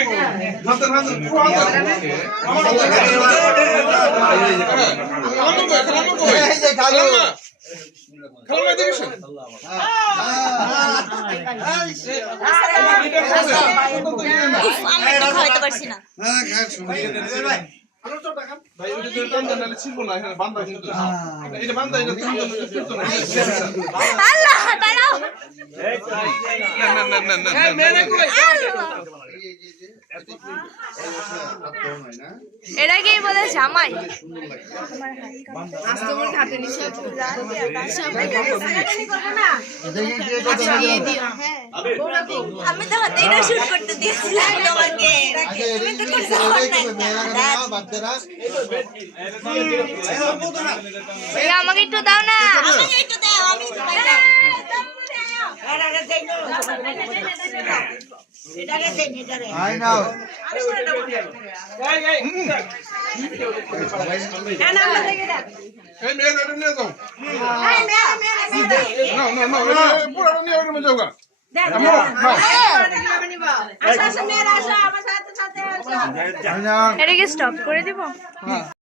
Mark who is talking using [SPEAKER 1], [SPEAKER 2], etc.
[SPEAKER 1] আমি তো খাওয়াইতে পারছি না আল্লাহ দাঁড়াও এটা কি বলে জামাই আমি তো শুট করতে দিয়েছিলাম তোমাকে তুমি তো কিছু আমাকে একটু দাও না আমাকে একটু দাও আমি তোমায় দাও
[SPEAKER 2] আই নাও। আই নাও
[SPEAKER 1] এটা কি স্টপ করে দিব?